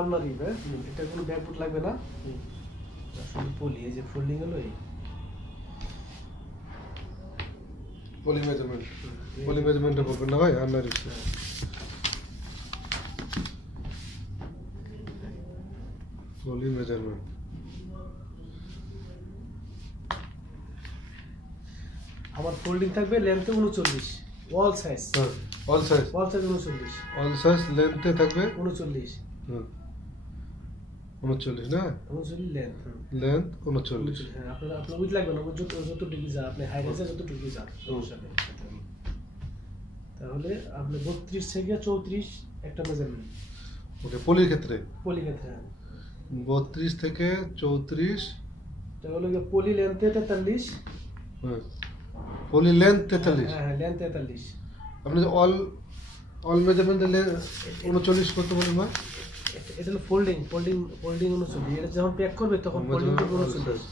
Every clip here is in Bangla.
আলমারি, এটা কোনো ব্যাকবুট লাগবে না, শুধু পলি। এই যে ফোল্ডিং হলো, এই পলি মেজারমেন্টটা বলবেন না ভাই, আলমারি পলি মেজারমেন্ট। আমার ফোল্ডিং থাকবে লেন্থে 39, all size, all size 39, all size লেন্থে থাকবে 39, 39 না, 39 লেন্থ, লেন্থ 39। হ্যাঁ। আপনার উইথ লাগবে না, যতটুকু যা আপনি হাইট আছে যতটুকু যা, সমস্যা নেই। তাহলে আপনি 32 থেকে 34 একটা মেজারমেন্ট। ওকে, পলির ক্ষেত্রে 32 থেকে 34, তাহলে পলি লেন্থে 43, পলি লেন্থ 43, হ্যাঁ লেন্থ 43। আপনি অল মেজারমেন্টের 39 করতে বলেন ভাই। এটা হলো ফোল্ডিং 39, এটা যখন প্যাক করবে তখন ফোল্ডিং 39।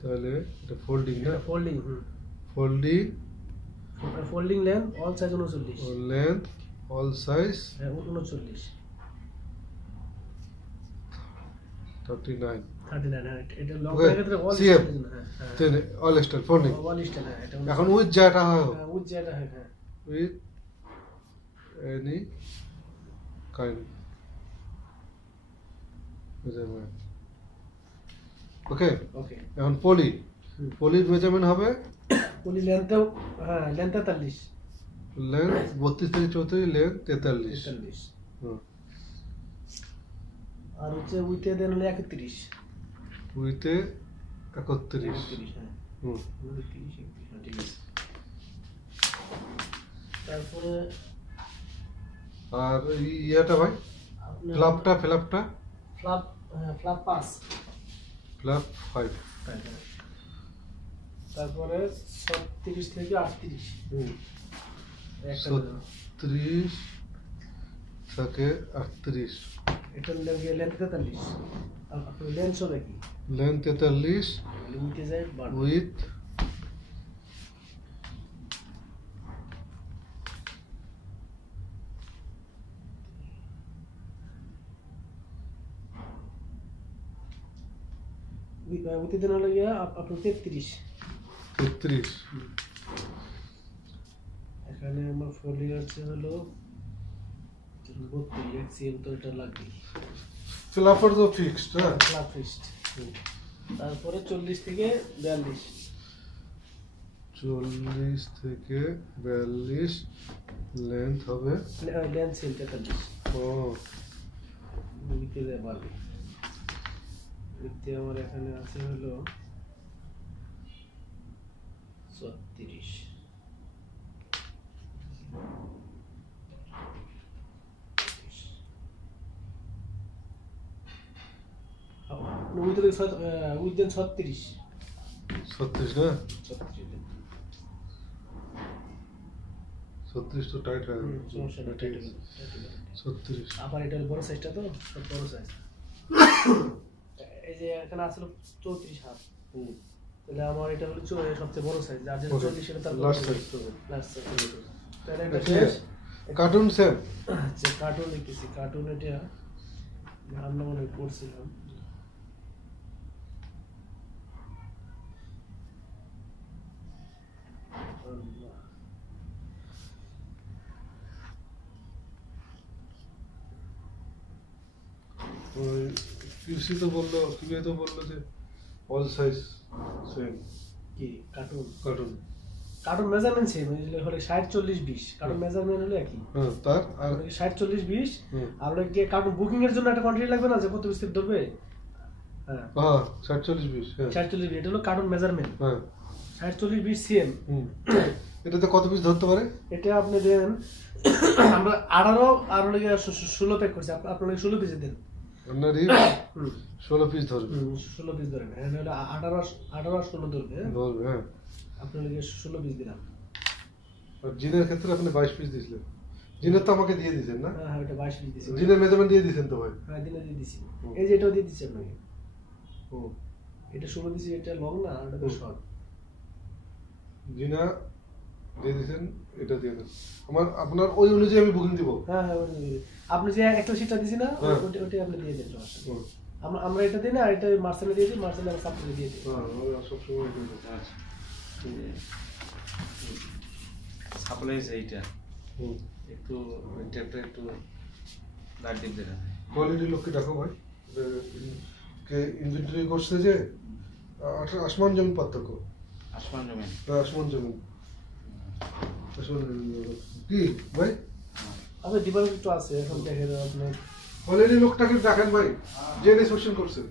তাহলে এটা ফোল্ডিং না, folding folding length all size 39, length all size 39, 39। হ্যাঁ। এটা লং এর ক্ষেত্রে অল সিএম, হ্যাঁ all style folding, all style, হ্যাঁ। এটা এখন উইথ যেটা হয়, উইথ যেটা হয়, হ্যাঁ, উইথ এনি কাইন্ড মেজারমেন্ট। ওকে, এখন পলির মেজারমেন্ট হবে, পলি লেন্থেও, হ্যাঁ লেন্থ 43, লেন্থ 32 থেকে 34, লেন্থ 43। আর হচ্ছে উইথে দেন হলো 31, উইথে 31, হ্যাঁ। ঠিক আছে। তারপরে আর ইয়েটা ভাই, ফ্ল্যাপটা ফ্ল্যাপ 5, ফ্ল্যাপ 5। তারপরে 36 থেকে 38, 36 থেকে 38, এটা লেন্থ 43। আর আপনার লেন্থ হবে কি, লেন্থ 43 উইথে যায় উইথ উইথে দেন হলো গিয়া আপনার 33। এখানে আমার ফোল্ডিং আছে হলো 32, সিএম, তো এটা লাগবে। ফ্ল্যাপার তো ফিক্সড, হ্যাঁ ফ্ল্যাপ ফিক্সড। তারপরে 40 থেকে 42, 40 থেকে 42 লেন্থ হবে, লেন্থ সেম 43। উইথে যায় বাড়বে। উইথে আমার এখানে আছে হলো 36, উইথ দেন 36, 36 না, 36 তো টাইট হয়ে যাবে, সমস্যা নেই, ঠিক আছে 36। আবার এটা বড় সাইজটা, তো সব বড় সাইজ। এই যে এখানে আসলে 34 হাত, তাহলে আমার এটা হলো সবচেয়ে বড় সাইজ, আর যেটা 40 এটা তার লাস্ট সাইজ। তাহলে এটা শেষ। কার্টুন সেম, আচ্ছা কার্টুন লিখতেছি, কার্টুন এটা আমরা মনে করছিলাম। কিউসি তো বললো, কিউএ তো বললো যে অল সাইজ সেম। কি কার্টুন কার্টুন মেজারমেন্ট সেম হলো 60 40 20, কার্টুন মেজারমেন্ট হলো একই। হ্যাঁ, তার আর 60 40 20। আর ওই যে কার্টুন বুকিং এর জন্য একটা কোয়ান্টিটি লাগবে না, যে কত পিস ধরবে। হ্যাঁ 60 40 20, হ্যাঁ 60 40 20, এটা হলো কার্টুন মেজারমেন্ট। হ্যাঁ 60 40 20 সিএম। এটাতে কত পিস ধরতে পারে? এটা আপনি দেন, আমরা 18 আর হলো 16 প্যাক করছি, আপনি 16 পিস দেন। আপনার 16 পিস ধরবে, 16 পিস ধরেন, এখানে হলো 18 আর 16 ধরবে, হ্যাঁ আপনি 16 পিস দিলাম। আর জিনের ক্ষেত্রে আপনি 22 পিস দিয়েছিলেন। জিনের তো আমাকে দিয়ে দিয়েছেন না? হ্যাঁ ওটা 22 পিস দিয়েছি। জিনের মেজারমেন্ট দিয়ে দিয়েছেন তো ভাই? হ্যাঁ দিনে দিয়ে দিয়েছি। এই যে এটাও দিয়ে দিচ্ছি আপনাকে। এটা 16 দিয়েছি, এটা লং না, আর এটা শর্ট। জিনা দিয়ে দিয়েছেন, এটা দিয়ে দেন। আপনার ওই অনুযায়ী আমি বুকিং দিব। হ্যাঁ হ্যাঁ, আপনি যে একটা সিটটা দিছি না, ওইটা আপনি দিয়ে দেন। আমরা এটা দিই না, আর এটা মার্সেলে দিয়ে দিই, মার্সেলে আর সাপ্লাই দিয়ে দিই। হ্যাঁ, আমরা সবসময় দিই। সাপ্লাই এইটা একটু টেপটা একটু লাইট দিতে হবে। কোয়ালিটি লোককে ডাকো ভাই, কে ইনভেন্টরি করছে যে আসমান জমিন পার্থক্য। আসমান জমিন, আসমান জমিন, কি ভাই আপনার ডিপার্টমেন্ট একটু আছে এখন, দেখেন আপনার কোয়ালিটি লোকটাকে ডাকেন ভাই, যে ইন্সপেকশন করছে।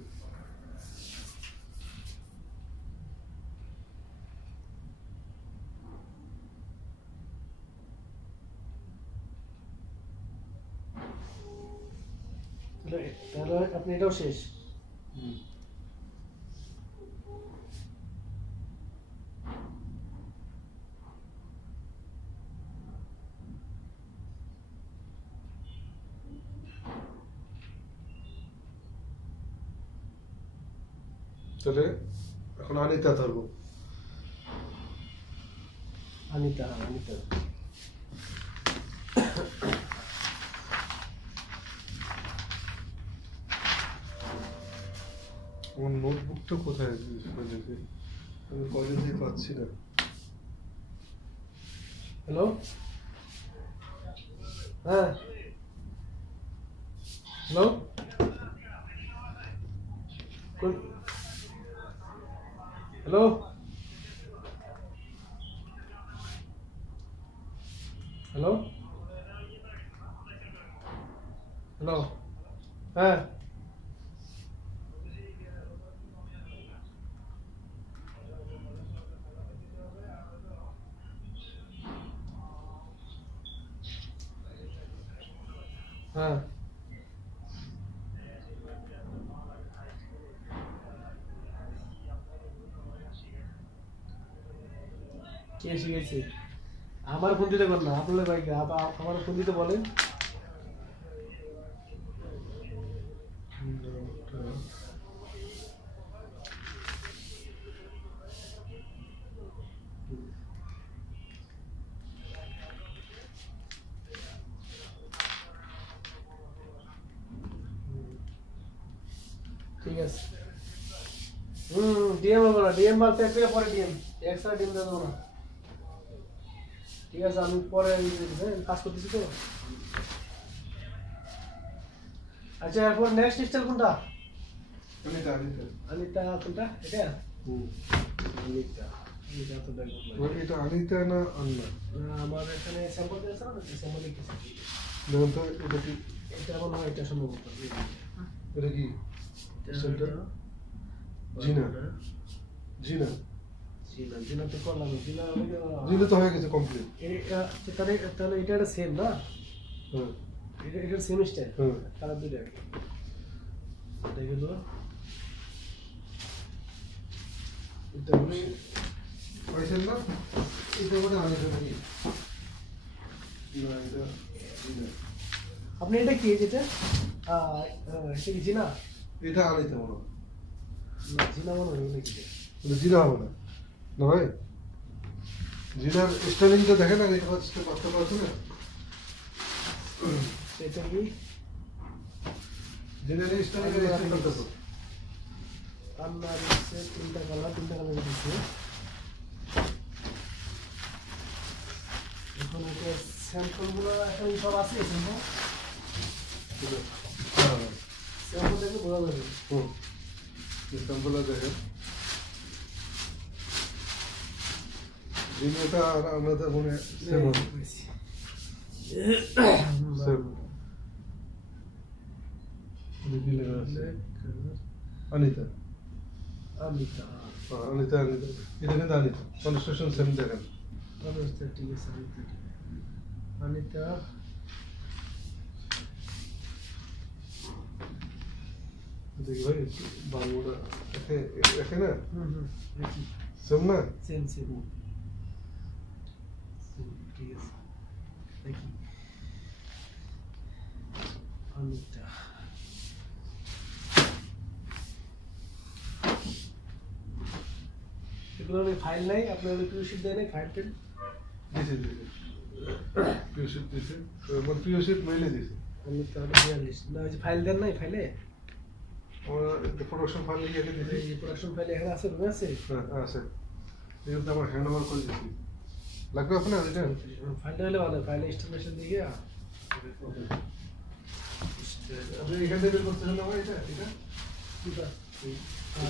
তাহলে আপনি এটাও শেষ। তাহলে এখন আনিতা ধরবো। আনিতা আমার নোটবুকটা কোথায় দেখি, আমি কলেজে পাচ্ছি না। হ্যালো, হ্যাঁ হ্যালো, হ্যালো, হ্যালো, হ্যালো, হ্যাঁ হ্যাঁ, কে শিখেছে? আমার ফোন দিতে পারেন না, আপনার ভাইকে আমার ফোন দিতে বলেন। ঠিক আছে, ডিএম হবে না, ডিএম মাল প্যাক করে পরে ডিএম, এক্সট্রা ডিএম দেবো না। ঠিক আছে, আমি পরে কাজ করতেছি তো। আচ্ছা, এরপর নেক্সট স্টাইল কোনটা? আনিতা কোনটা? এটা আনিতা তো দেখো, এটা আনিতা না আন্না? আমার এখানে স্যাম্পল দিয়েছে না, স্যাম্পল লিখেছি। দেখুন তো এটা কি, এটা মনে হয় এটা সম্ভবত এটা কি সেন্টার? জিনা জিনা জিনা তো করলাম, জিনা তো হয়ে গেছে কমপ্লিট। তাহলে এটা একটা সেম না? হ্যাঁ, এটা সেম স্টাইল, হ্যাঁ, কালার দুটো একই। এটা গেল, এটা আপনি পাইছেন না? এটা মানে আনিতা নাকি না? এটা জিনা। আপনি এটা কি যেটা এটা কি জিনা? এটা আনিতা মনে হয় না, জিনা মনে হয় নাকি? এটা জিনা হবে না, না ভাই। জিনার স্টাইলিংটা দেখেন না, এটা হচ্ছে পার্থক্য আছে না? এটা কি জিনার স্টাইলিং পার্থক্য। আন্না দিচ্ছে তিনটা কালার দিচ্ছে। এখন এটা স্যাম্পলগুলো এখন সব আছে, স্যাম্পল দেখলে বোঝা যাবে। স্যাম্পল দেখেন, জিনাটা আর আমাদের মনে সেম হবে। আনিতা আনিতা, আনিতা আনিতা এটা কিন্তু আনিতা, কনস্ট্রাকশন সেম দেখেন। ঠিক আছে, আনিতা দেখি ভাই বাংলা একে না দেখি সেম না? সেম ঠিক আছে, দেখি আনিতা। এগুলো ফাইল নাই, আপনার কিউ শিট দেয় নাই, ফাইল টেল দিছে পিওসিট দিছে মানে পিওসিট মেইলে দিছে আমি তাহলে 42 না ওই যে ফাইল দেন নাই ফাইলে আমরা প্রোডাকশন ফাইল লিখে দিছি এই প্রোডাকশন ফাইল এখানে আছে রুমে আছে হ্যাঁ আছে এগুলো আমার হ্যান্ড ওভার করে দিছি লাগবে আপনার এটা ফাইলটা হলে ভালো ফাইলে ইনস্টলেশন দিয়ে আপনি এখান থেকে বের করতেছেন না ভাই এটা এটা কিটা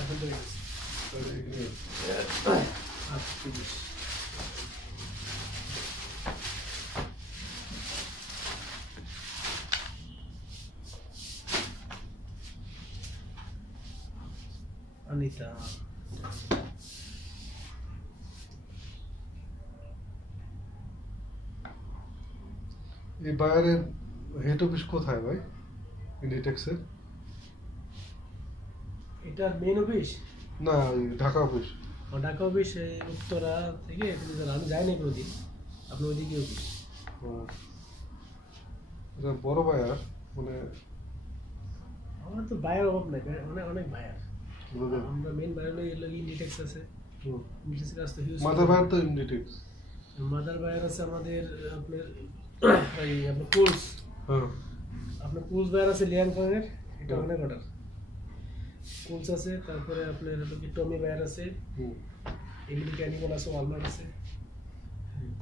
এখান থেকে Anita. এই বায়ারের হেড অফিস কোথায় ভাই ইন্ডিটেক্সের এটা মেইন অফিস না ঢাকা অফিস ঢাকা অফিস এই উত্তরা থেকে আমি যাই নাই কোনোদিন আপনার ওইদিকে অফিস এটা বড় বায়ার মানে আমার তো বায়ার অভাব নাই অনেক অনেক বায়ার আমরা মেইন বায়ার হলো ইন্ডিটেক্স আছে ইন্ডিটেক্সের কাছে হিউজ মাদার বায়ার তো ইন্ডিটেক্স মাদার বায়ার আছে আমাদের আপনার আপনার পুলস হ্যাঁ আপনার পুলস বায়ার আছে লিয়ান ফরের এটা অনেক অর্ডার পুলস আছে তারপরে আপনার হলো কি টমি বায়ার আছে এমনি ক্যানিবল আছে ওয়ালমার্ট আছে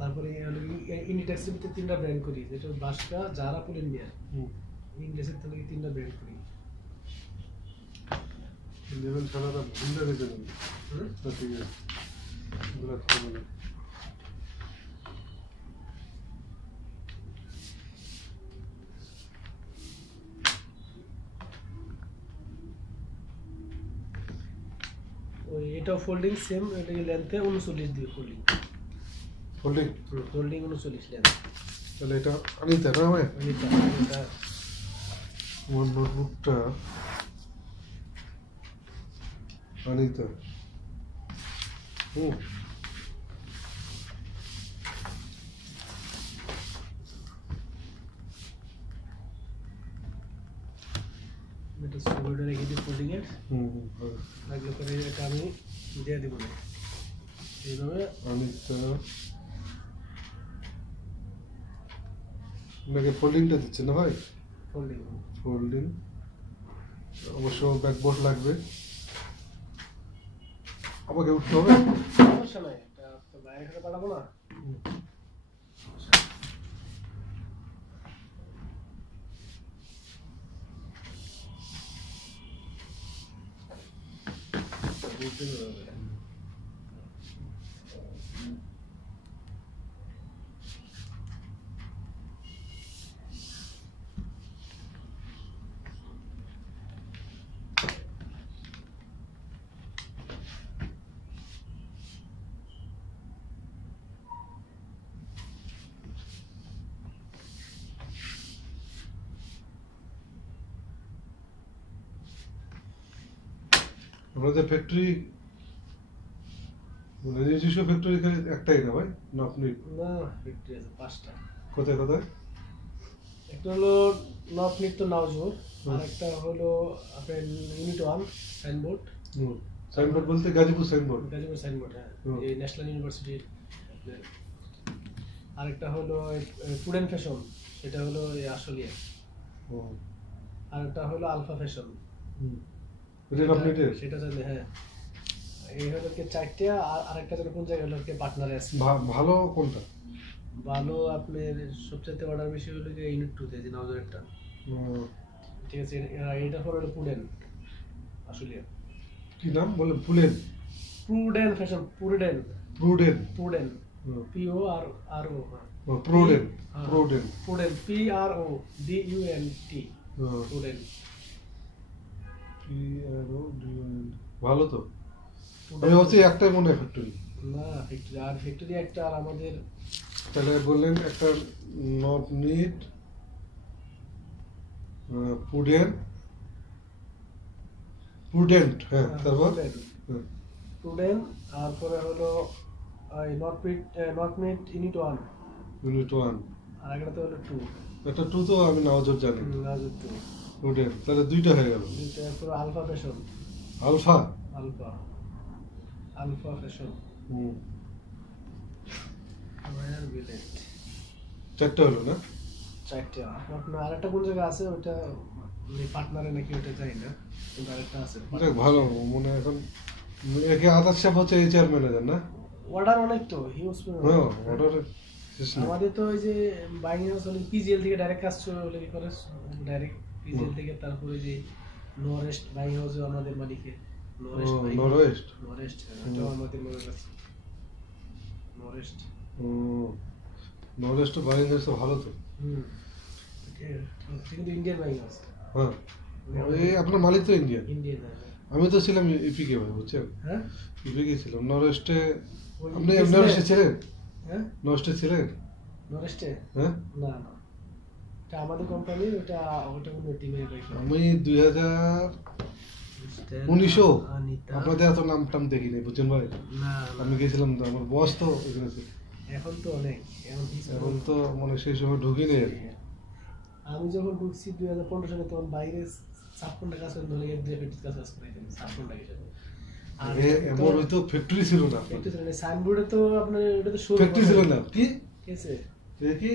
তারপরে ইন্ডিটেক্সের ভিতরে 3টা ব্র্যান্ড করি যেটা বাসকা জারা পুলিন বিয়ার ইংলিশের থেকে 3টা ব্র্যান্ড করি লেভেল ছাড়াটা ভুলে গেছে ঠিক আছে এগুলো খাবো না ওই এটা ফোল্ডিং সেম এটা লেন্থে 39 দিবে ফোল্ডিং ফোল্ডিং 39 লেন্থ তাহলে এটা আনিতে না ভাই এটা আমার নোটবুকটা আনিতে এটা সোল্ডার রেখে দিই ফোল্ডিং এর লাগলে পরে এটা আমি দিয়ে দেব না এইভাবে আনিতে আপনাকে ফোল্ডিংটা দিচ্ছে না ভাই ফোল্ডিং অবশ্য ব্যাকবোর্ড লাগবে আমাকে উঠতে হবে সমস্যা নাই এটা তো বাইরে করে পাঠাবো না আমাদের ফ্যাক্টরি মানে নিজস্ব ফ্যাক্টরি একটাই না ভাই না আপনি না ফ্যাক্টরি আছে 5টা কোথায় কোথায় একটা হলো নর্থ নিত্য নাওজুর আর একটা হলো আপনার ইউনিট 1 সাইনবোর্ড সাইনবোর্ড বলতে গাজীপুর সাইনবোর্ড সাইনবোর্ড হ্যাঁ এই ন্যাশনাল ইউনিভার্সিটির আরেকটা হলো ফুড এন্ড ফ্যাশন সেটা হলো এই আসলিয়া আরেকটা হলো আলফা ফ্যাশন সেটা জানি হ্যাঁ এই হলো কি 4টা আর আরেকটা যেন কোন জায়গায় হলো কি পার্টনারে আছে ভালো কোনটা ভালো আপনার সবচেয়ে অর্ডার বেশি হলো কি ইউনিট 2 তে যে নাওজুরটা ঠিক আছে এটা হলো পুডেন আসলিয়া কি নাম বলে পুডেন ফ্যাশন পুডেন পি ও আর আর ও প্রুডেন পি আর ও ডি ইউ এন টি পুডেন ভালো তো আমি হচ্ছে একটাই মনে হয় ফ্যাক্টরি না ফ্যাক্টরি একটা আর আমাদের তাহলে বললেন একটা নট নিট প্রুডেন্ট হ্যাঁ তারপর প্রুডেন্ট আর পরে হলো নট নিট ইউনিট 1 আর একটা তো হলো 2 একটা 2 তো আমি নাওজুর জানি নাওজুর 2 প্রুডেন্ট তাহলে দুইটা হয়ে গেল দুইটা পুরো alpha fashion alpha fashion royal বিলেট চারটা হলো না? চারটে। আপনার আরেকটা কোন জায়গা আছে ওটা পার্টনারে নাকি ওটা জানি না, কিন্তু আরেকটা আছে। দেখ ভালো মনে হয় এখন একে আদার সাহেব হচ্ছে এইচআর ম্যানেজার না? অর্ডার অনেক তো হিউজ। হ্যাঁ অর্ডার আমাদের তো ওই যে বাইং হাউস অনেক পিজিএল থেকে ডাইরেক্ট কাজ চলে করে, ডাইরেক্ট পিজিএল থেকে। তারপরে যে নরেস্ট বাইং হাউস আমাদের মালিকের নরওয়েস্ট নরেস্ট ওটাও আমাদের মনে আছে। নরেস্ট নরওয়েস্ট বাইং হাউস ভালো তো। কিন্তু ইন্ডিয়ান বাইং হাউস। হ্যাঁ এই আপনার মালিক তো ইন্ডিয়ান। ইন্ডিয়ান আমি তো ছিলাম ইপিকে ভাই, বুঝছেন? হ্যাঁ ইপিকে ছিলাম। নরওয়েস্টে আপনি নরওয়েস্টে ছিলেন? হ্যাঁ নরওয়েস্টে ছিলেন? নরেস্টে হ্যাঁ না না, এটা আমাদের কোম্পানি, ওটা ওটা কোনো টিমের বাইক। আমি 2019 আপনাদের এত নাম টাম দেখিনি, বুঝছেন ভাই? না আমি গেছিলাম তো, আমার বস তো ওখানে ছিল। এখন তো অনেক, এখন তো মানে সেই সময় ঢুকিনি আর কি। আমি যখন ঢুকছি 2015 সালে, তখন বাইরে 56 কাজ করে ধরে কাজ করাইতেন 56 হিসেবে। আর এমন হয়তো ফ্যাক্টরি ছিল না, সাইনবোর্ডে তো আপনার ওটা তো ফ্যাক্টরি ছিল না কি ঠিক আছে। কি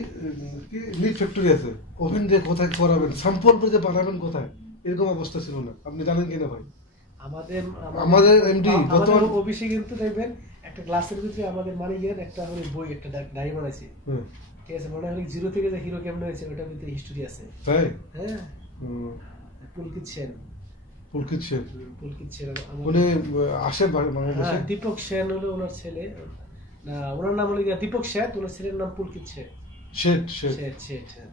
কি নিট ফ্যাক্টরি আছে, ওভেন দিয়ে কোথায় করাবেন, স্যাম্পল যে বানাবেন কোথায়, এরকম অবস্থা ছিল না। আপনি জানেন কিনা ভাই? আমাদের এমডি আমাদের অফিসে কিন্তু দেখবেন একটা গ্লাসের ভিতরে আমাদের মালিকের একটা মানে বই, একটা ডায়েরি বানাইছে, ঠিক আছে। মনে হয় জিরো থেকে যে হিরো কেমন হয়েছে ওটার ভিতরে হিস্টোরি আছে। তাই? হ্যাঁ পুলকিত সেন। পুলকিত সেন উনি আসে বাংলাদেশে। দীপক সেন হলো ওনার ছেলে, না ওনার নাম হলো দীপক শেঠ, ওনার ছেলের নাম পুলকিত শেঠ। শেঠ শেঠ শেঠ হ্যাঁ।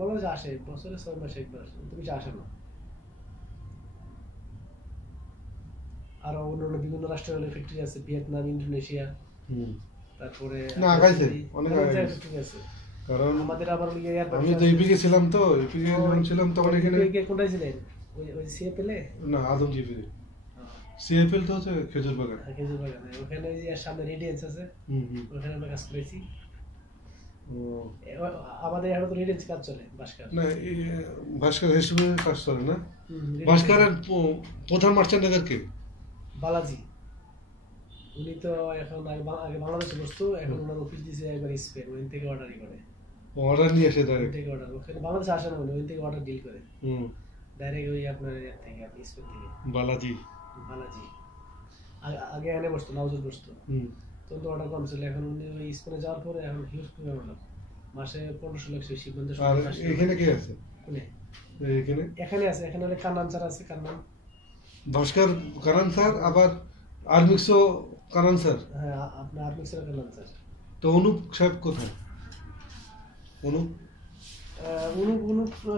বাংলাদেশে আসে বছরে 6 মাসে একবার, তুমি আসে না। আরো অন্যান্য বিভিন্ন রাষ্ট্রের ফ্যাক্টরি আছে, ভিয়েতনাম, ইন্দোনেশিয়া, তারপরে না আগাইছে অনেক আগাইছে। ঠিক আছে। কারণ আমাদের আবার আমি তো ইপিকে ছিলাম, তো ইপিকে যখন ছিলাম তখন এখানে কোনটায় ছিলেন? ওই সিএফএল এ না, আদম জিপি। সিএফএল তো হচ্ছে খেজুর বাগান। খেজুর বাগানে ওখানে যে সামনে রেডিয়েন্স আছে, ওখানে আমরা কাজ করেছি। আমাদের এখন তো রেডিয়েন্স কাজ চলে, ভাস্কর না ভাস্কর হিসেবে কাজ চলে না। ভাস্করের প্রধান মার্চেন্ডার কে? বালাজি। উনি তো এখন আগে বাংলাদেশে বসতো, এখন ওনার অফিস দিয়েছে একবার স্পেন, ওই থেকে অর্ডারই করে, অর্ডার নিয়ে আসে ডাইরেক্ট থেকে অর্ডার। ওখানে বাংলাদেশে আসে না, ওই থেকে অর্ডার ডিল করে ডাইরেক্ট ওই আপনার এর থেকে, আপনি স্পেন থেকে। বালাজি আগে এনে বসতো, নাউজুর বসতো, তখন তো অর্ডার কম ছিল। এখন উনি ওই স্পেনে যাওয়ার পরে এখন হিউজ পরিমাণ, মাসে 1500 লাখ শিপমেন্ট। আর এখানে কে আছে? এখানে আছে, এখানে হলে কান্নান স্যার আছে। কান্নান ভাস্কর কানান স্যার, আবার আর্মিক্সও কানান স্যার। হ্যাঁ আপনার আর্মিক্সের কান্নান স্যার। তো অনুপ সাহেব কোথায়? অনুপ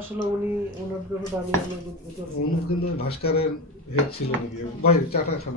আসলে উনি ওনার ব্যাপারটা আমি অনুপ কিন্তু ভাস্করের হেড ছিল নাকি ভাই? চাটাখানা